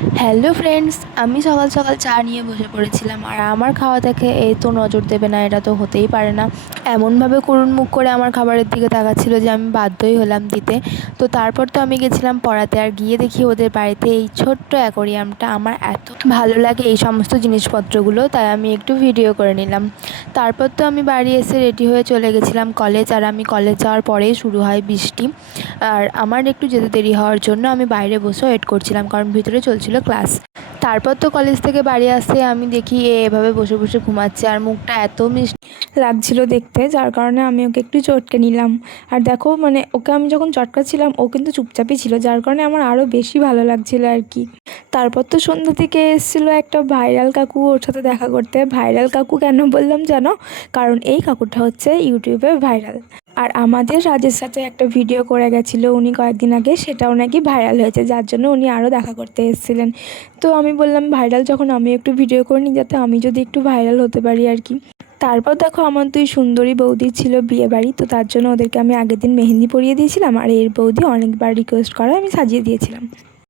Hello friends, আমি সকাল সকাল চা নিয়ে বসে পড়েছিলাম। আর আমার খাওয়া দেখে এই তো নজর দেবে না, এটা তো হতেই পারে না। এমনভাবে করুণ মুখ করে আমার খাবারের দিকে তাকাচ্ছিল যে আমি বাধ্যই হলাম দিতে। তো তারপর তো আমি গেছিলাম পড়াতে, আর গিয়ে দেখি ওদের বাড়িতে এই ছোট্ট অ্যাকোরিয়ামটা। আমার এত ভালো লাগে এই সমস্ত জিনিসপত্রগুলো, তাই আমি একটু ভিডিও করে নিলাম। তারপর তো আমি বাড়ি এসে রেডি হয়ে চলে গেছিলাম কলেজ। আর আমি কলেজ যাওয়ার পরেই শুরু হয় বৃষ্টি। আর আমার একটু যেতে দেরি হওয়ার জন্য আমি বাইরে বসে ওয়েট করছিলাম, কারণ ভিতরে চলছিল ক্লাস। তারপর তো কলেজ থেকে বাড়ি আসতে আমি দেখি এভাবে বসে বসে ঘুমাচ্ছে, আর মুখটা এত মিষ্টি লাগছিল দেখতে, যার কারণে আমি ওকে একটু চটকে নিলাম। আর দেখো, মানে ওকে আমি যখন চটকাচ্ছিলাম ও কিন্তু চুপচাপই ছিল, যার কারণে আমার আরও বেশি ভালো লাগছিল আর কি। তারপর তো সন্ধ্যা থেকে এসেছিলো একটা ভাইরাল কাকু ওর সাথে দেখা করতে। ভাইরাল কাকু কেন বললাম জানো? কারণ এই কাকুটা হচ্ছে ইউটিউবে ভাইরাল। আর আমাদের রাজের সাথে একটা ভিডিও করে গেছিলো উনি কয়েকদিন আগে, সেটাও নাকি ভাইরাল হয়েছে, যার জন্য উনি আরও দেখা করতে এসেছিলেন। তো আমি বললাম ভাইরাল যখন, আমি একটু ভিডিও করে নিই, যাতে আমি যদি একটু ভাইরাল হতে পারি আর কি। তারপর দেখো, আমার দুই সুন্দরী বৌদি ছিল বিয়ে বাড়ি, তো তার জন্য ওদেরকে আমি আগের দিন মেহেন্দি পরিয়ে দিয়েছিলাম। আর এর বৌদি অনেকবার রিকোয়েস্ট করে আমি সাজিয়ে দিয়েছিলাম।